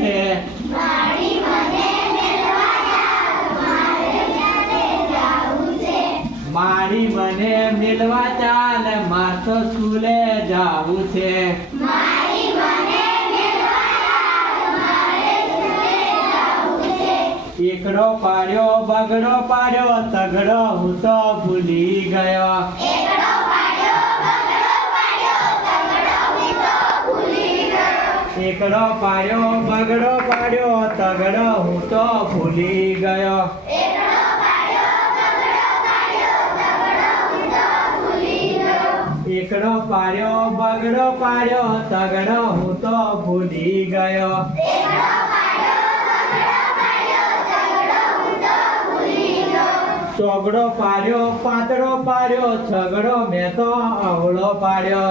છે. મારી મને મિલવા ચાલ માથો સ્કૂલે જાવું છે. એકડો પાડ્યો, બગડો પાડ્યો, તગડો હું તો ભૂલી ગયો. એકડો પાડ્યો બગડો પાડ્યો તગડો હું તો ભૂલી ગયો. એકડો પાડ્યો બગડો પાડ્યો તગડો હું તો ભૂલી ગયો. ચોગડો પાડ્યો પાતળો પાડ્યો છગડો મેં તો અવળો પાડ્યો.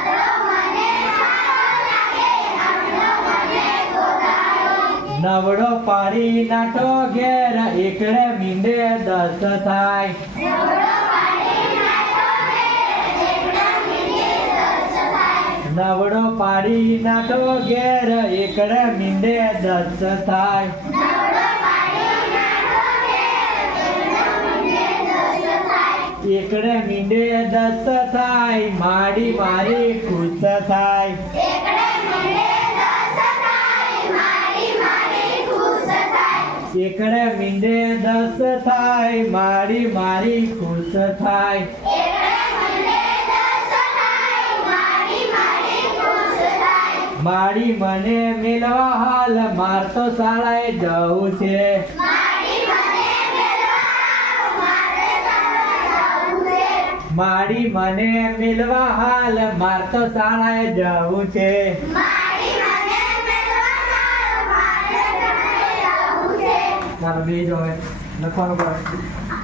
नवडो पाडी नाटो घेर इकडे मिंडे दस थाय नवडो पाडी नाटो घेर इकडे मिंडे दस थाय इकडे मिंडे दस थाय माडी मारी खुश थाय એકડે મીંડે દસ થાય, મારી મારી ખુશ થાય. મારી મને મેલવા હાલ, માર તો શાળાએ જવું છે. મારી મને મેલવા હાલ, માર તો શાળાએ જવું છે. ચાલો બે જો હવે લખવાનું પડે